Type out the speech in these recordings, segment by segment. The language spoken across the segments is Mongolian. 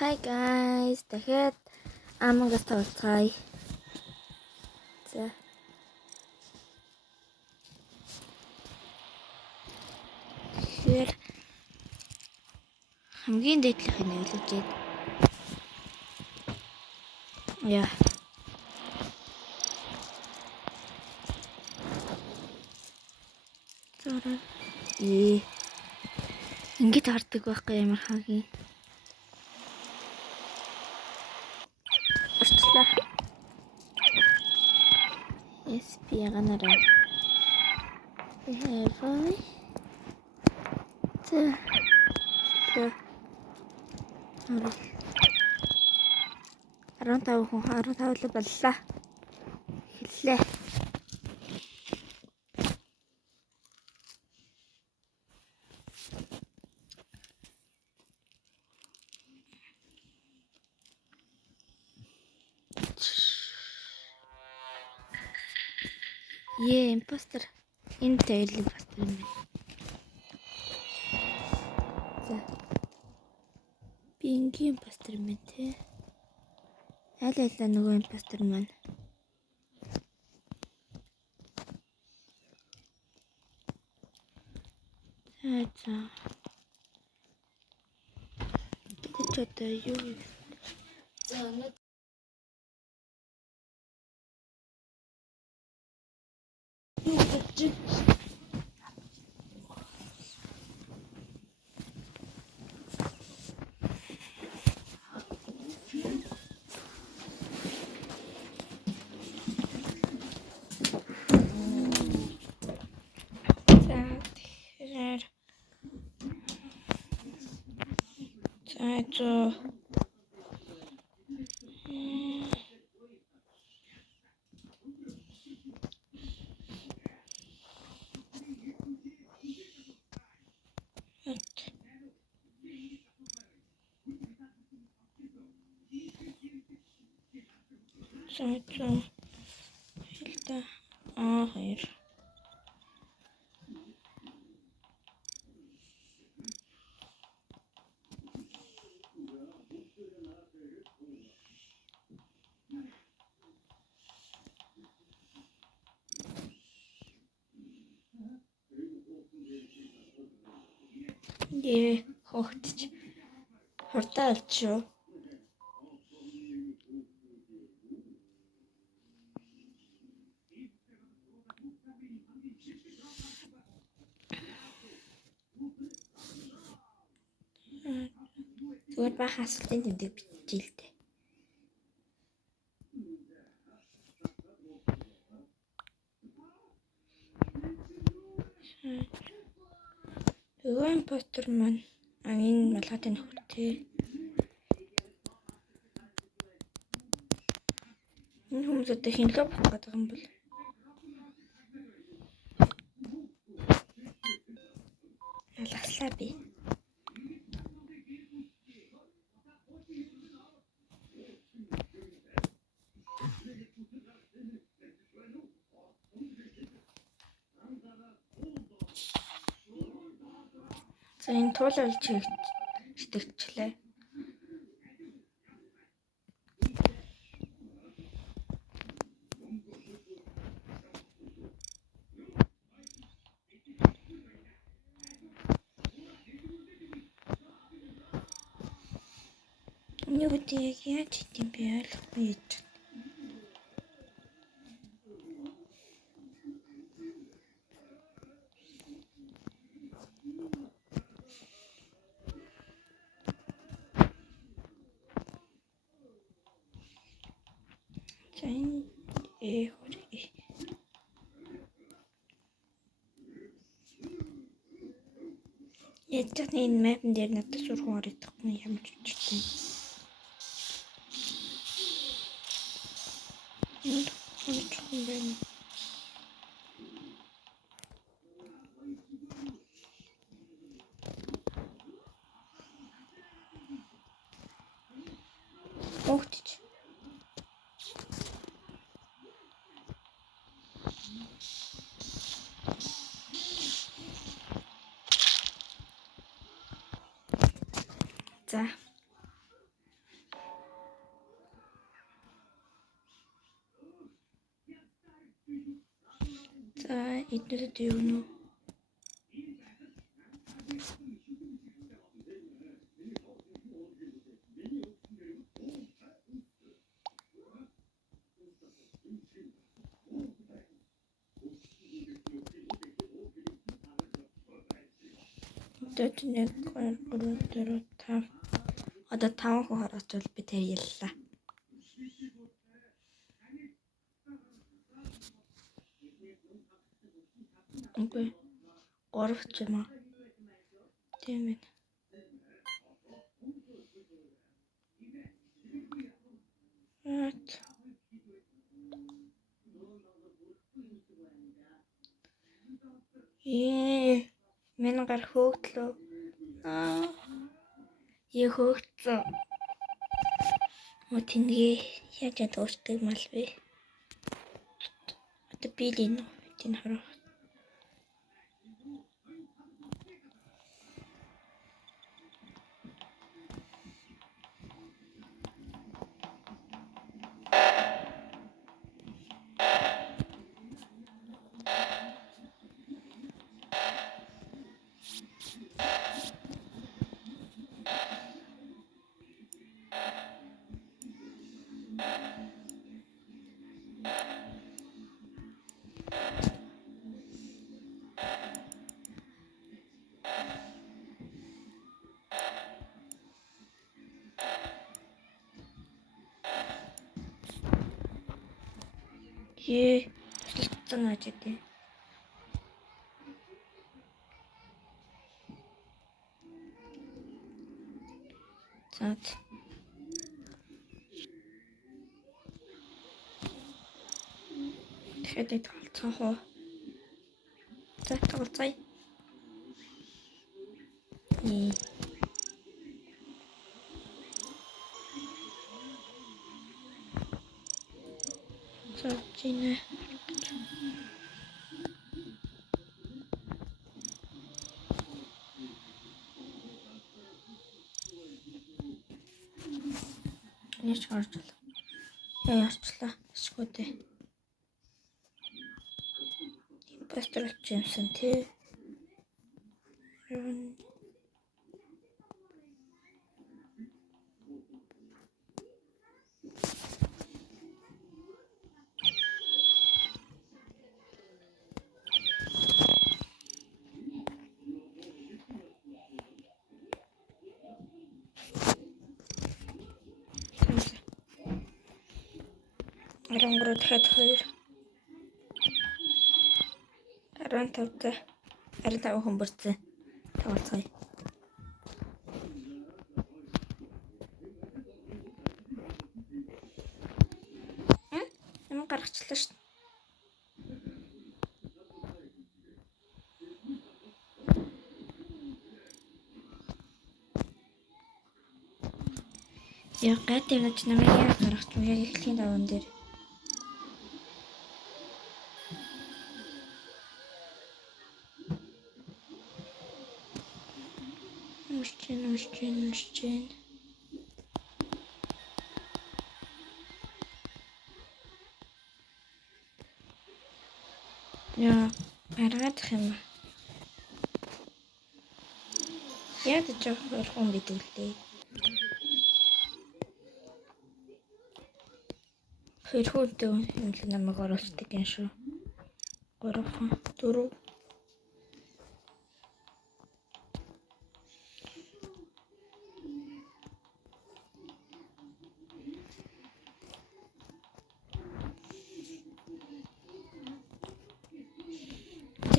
Hi guys, дахиад Among-Us тоглоцгаая. За. Тэгэхээр хамгийн дээдлийнхээ нэглэжээд. Яа. Зураа. Ингэж хардаг байхгүй ямар хагийн. Орчлаа. Yes, би яганараа. Хэвээ. За. 15 хүн 15 л боллоо. Эхэллээ. Импостер. Энэ тайл импостер юм байна. За. Би ингийн импостер юм байна те. Аль нөгөө импостер маань. За. Бид ч одоо юу за хэлдэ. Хоёр. Хогтч. Хурдаа олчихоо. Зүгээр баахан асуултын тэмдэг бичиж л дээ. Нөгөө импостер маань энэ малгайтай нөхөр тий. Энэ хүмүүс одоо хинлээ болох гэдэг юм бол. Алгаслаа би. За энэ туулалж шидэгчлээ. Юу гэдэг яаж хийм бэ ойлгохгүй яж. Ядчны энэ мапн дээр надад сургуу оройдохгүй ямар ч үчиртэй. Хэмжих юм байна. Огтч. За. За эднэрд юу нэ? Одоо 1 2 3 4 5 одоо 5 хүн хороочвол би тэр яллаа. Окей. 3 ч юм аа. Тийм ээ. Вот. Миний гар хөөгдлөө. Хөөгдсөн. Тэнгээ яаж дуусдаг мал бэ? Одоо би л энэ тийм харах. Тусалцсан ажид тий. За. Тэгэхээр тоглоцсон хоо. За тоглоцъё. За чинэ. Яаж харжлаа. Яарчлаа. Скүдэ. Импостер чимсэн тий. Арангруу дахиад 2 15 25 хүн бүрдсэн. Тоглоцгоё. Юм гаргачлаа шүү. Яа гайтай гэж намайг яа гаргах юм яг эхлэхийн даван дээр. Мужчин. Яа, гаргаадах юм. Яг ч жоохон бидүүлээ. Хэрхүүтэй юм л намайг оруулдаг юм шүү. 3 4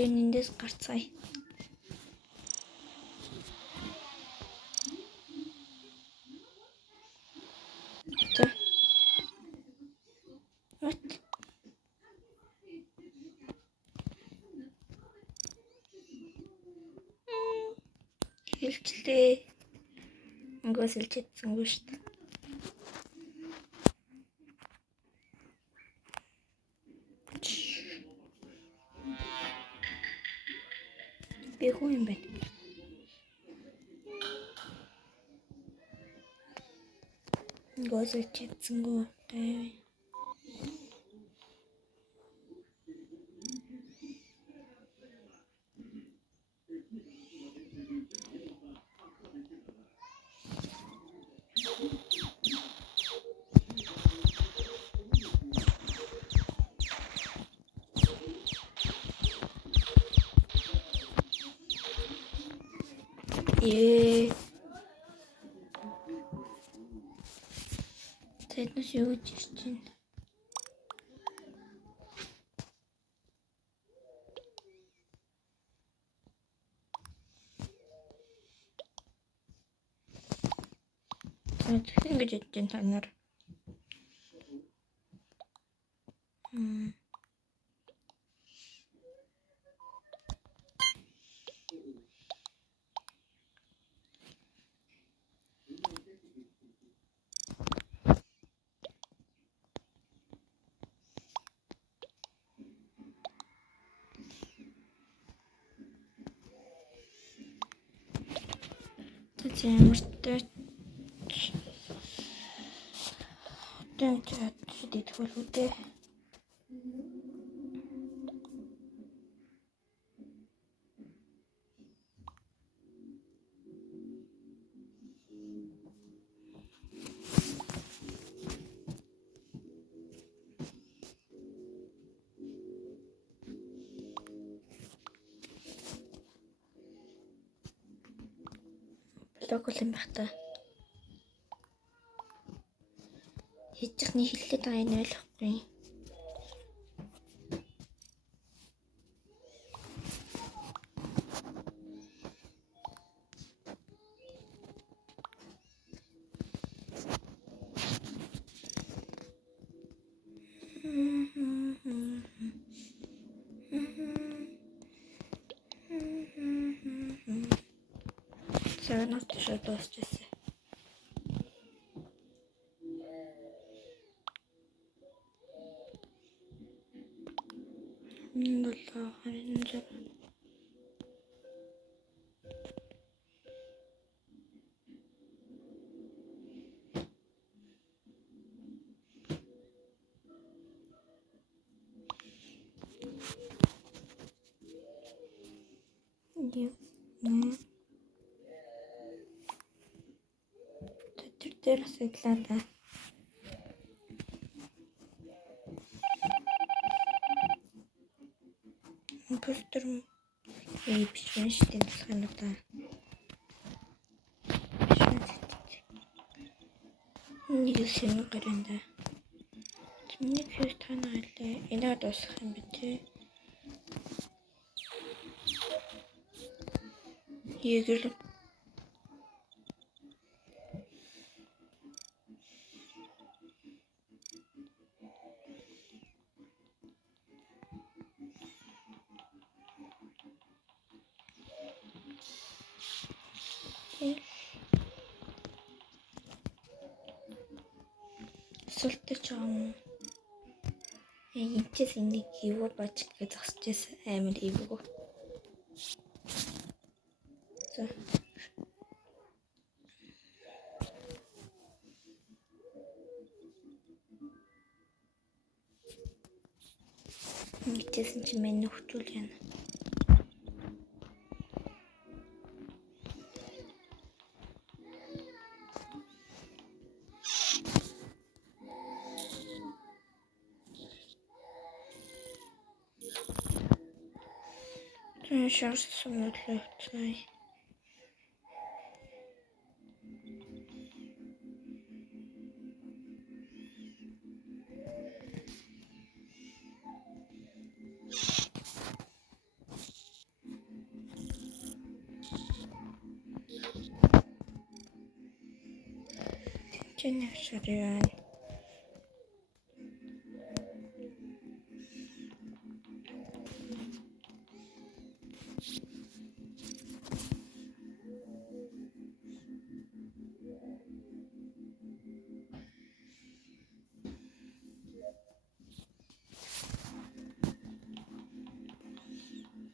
Тэндээс гарцгаая. За. What? Хэлчлээ. Угаас хэлчихсэнгүй шүү дээ. Би хүн юм байна. Угаас хэлчихсэнгүй. Ээ. Тэднээс юу гэж ирж байна? Тэгэх гэж бодож байна та нар. Тэ ямар ч тэмцээд идэх болов үү? Блог юм байх та. Хичээхний хэллээд байгаа нь ойлгохгүй. Сарнаас шууд дуусчихсан. Нолоо харин тэр дээр сэглаа да. Импостер биш байна шүү дээ санагдаа. Нэг юм гаранда. Миний фьюз танаа хэлээ. Энэ дуусах юм бэ те. Егэр султаж байгаа юм. Эцэс энийг юу бач гэж зогсчихсан амар ивгүй. За. Эцэс чи минь нөхцөл яана. Шарс сумлуулсан. Тэнд шарьяан.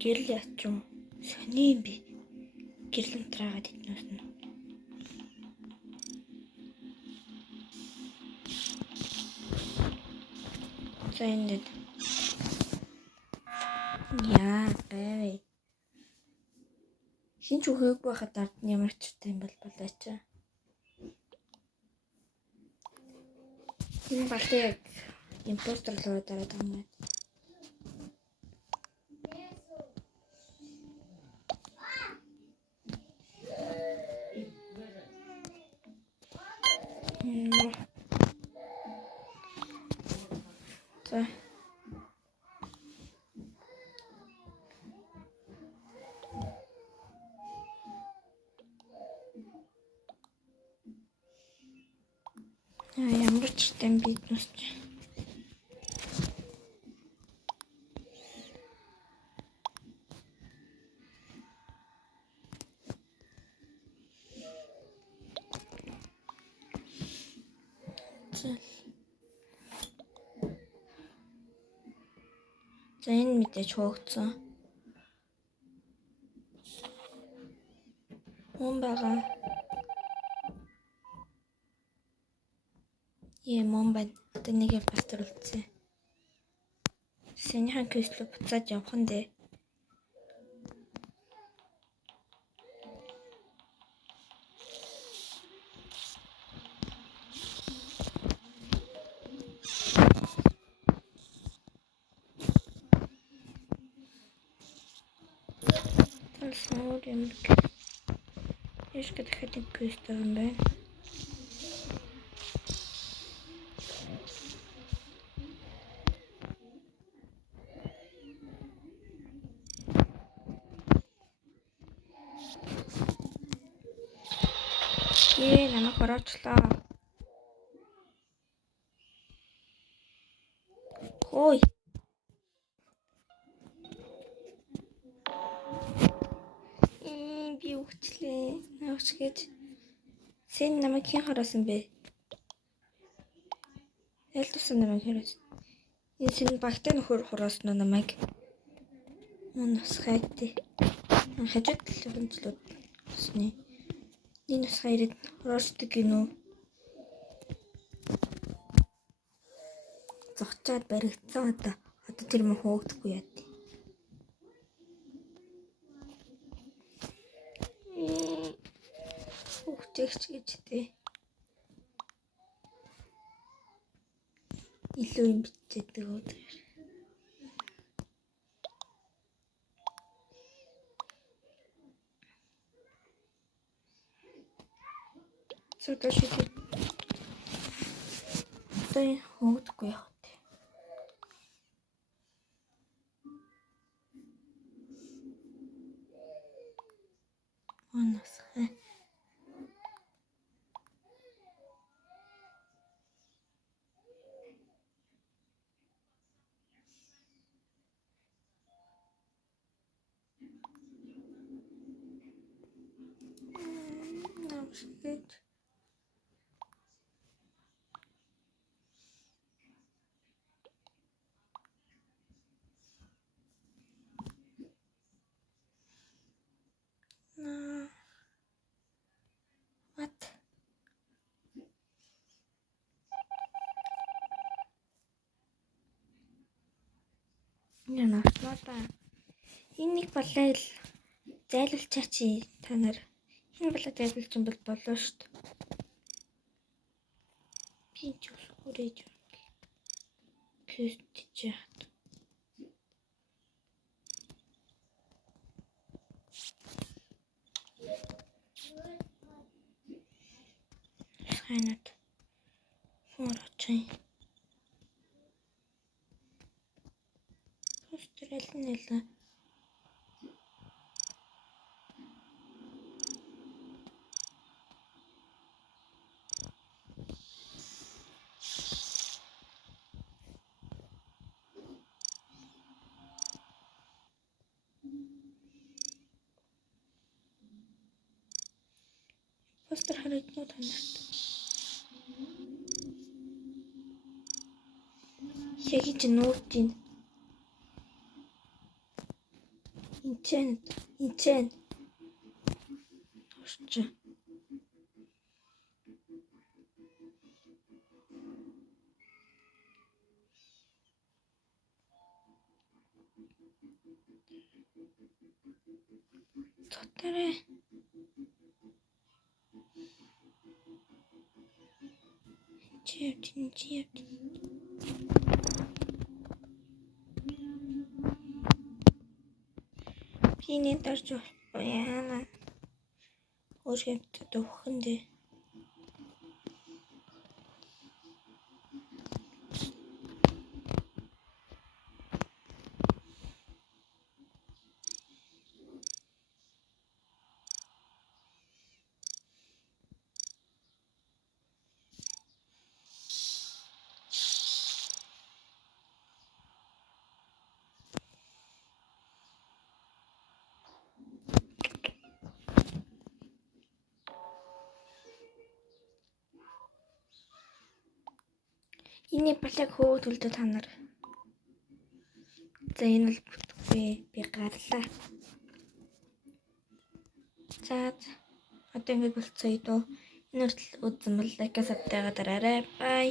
Гэрэл ячим сони юм би. Гэрэл унтраагаад иднээс нь. За энэ яа бай. Хинч өгөөг байхад ард нь ямар ч юм бол болооч. Энэ балтыг импостер руу дараад байгаа юм. За. Ямар ч юм биднес ч. За энэ мэдээж хугацсан. Мөн байгаа. Мөн байна. Одоо нэг импостер үлдсэн. Сэнийхэн квестлөө буцаад явах нь дээ. Талсмаар юм. Яшка дахиад нэг квест юм байна. Намайг хороочлоо. Хөөе. Би өгчлээ. Навч гэж. Сэн намайг хэн хороосон бэ? Аль тусан намайг хороосон? Энэ сэн багтаа нөхөр хороосон уу намайг? Нас хайтай. Хажууд талын төлөв усны. Энэ нас хайрыг ороочдөг гинөө. Зогчаад баригдсан одоо. Одоо тэр мөн хөөгдөхгүй яа. Хүүхдэгч гэж дээ. Илүү юм бичээдэг өдөр. Цодоо шийдээ. Одоо хөөгдөхгүй яа. Манас хэ. Намшигт. What? Наашмата. Энэ нэг балай л зайлуулчаач та нар. Энэ балай зайлуулж юм бол болоо шүү дээ. Би ч хүрээж юм. Кэстэж яах. Хайнат. Хурачай. Пострэлнэлээ. Постэр харагдана танарт. Яг чи нүүртийн. Инчэн. Тушч. Тотарэ. Чип. Пиний дарж яана. Өөрхөд төвхөндөө. Энийг балаг хөөгд үлдээ та нар. За энэ л бүтэхгүй. Би гарлаа. За одоо ингэ болцсон идөө. Энэ хүртэл үзэн бол лайкаа сабтайгаа дараарай. Бай.